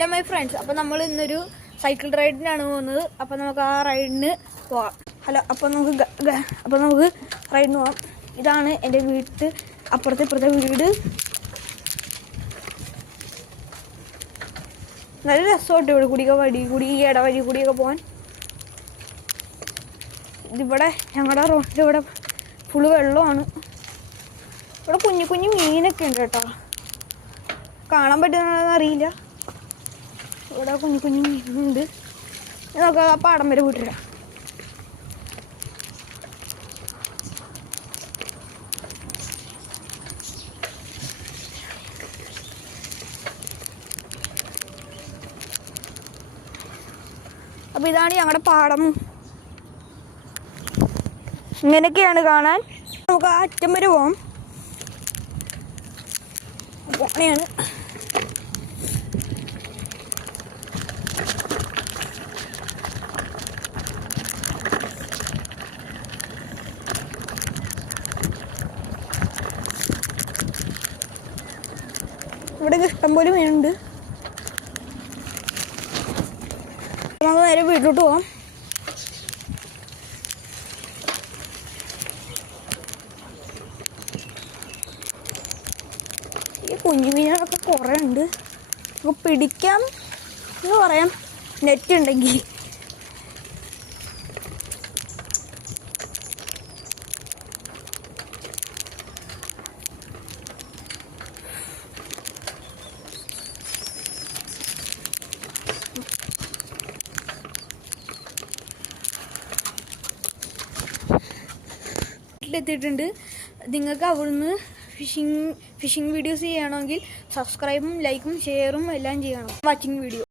Hello my friends, അപ്പോൾ നമ്മൾ ഇന്നൊരു സൈക്കിൾ റൈഡിനാണ് പോകുന്നത്. അപ്പോൾ നമുക്ക് ആ റൈഡിന് പോകാം. അപ്പോൾ നമുക്ക് റൈഡിന് പോകാം. ഇതാണ് എൻ്റെ വീട്ട് ഇപ്പുറത്തെ വീട്. നല്ല രസമായിട്ട് ഇവിടെ കൂടി ഈ ഇടവഴി കൂടിയൊക്കെ പോകാൻ. ഇതിവിടെ ഞങ്ങളുടെ റോഡിൻ്റെ ഇവിടെ ഫുള്ള് വെള്ളമാണ്. ഇവിടെ കുഞ്ഞു മീനൊക്കെ ഉണ്ട് കേട്ടോ. കാണാൻ പറ്റുന്നതെന്ന് അറിയില്ല. ഇവിടെ കുഞ്ഞു മീനുണ്ട്. നമുക്ക് ആ പാടം വരെ വിട്ടില്ല. അപ്പോൾ ഇതാണ് ഞങ്ങളുടെ പാടം. ഇങ്ങനെയൊക്കെയാണ് കാണാൻ. നമുക്ക് ആ അറ്റം വരെ പോകാം. അങ്ങനെയാണ്. ഇവിടെ ഇഷ്ടംപോലെ മീനുണ്ട്. നമുക്ക് നേരെ വീട്ടിലോട്ട് പോകാം. ഈ കുഞ്ഞു മീനുകളൊക്കെ കുറേ ഉണ്ട്. നമുക്ക് പിടിക്കാം എന്ന് പറയാം, നെറ്റ് ഉണ്ടെങ്കിൽ. എത്തിയിട്ടുണ്ട്. നിങ്ങൾക്ക് അവിടുന്ന് ഫിഷിംഗ് വീഡിയോസ് ചെയ്യണമെങ്കിൽ സബ്സ്ക്രൈബും ലൈക്കും ഷെയറും എല്ലാം ചെയ്യണം. Watching video.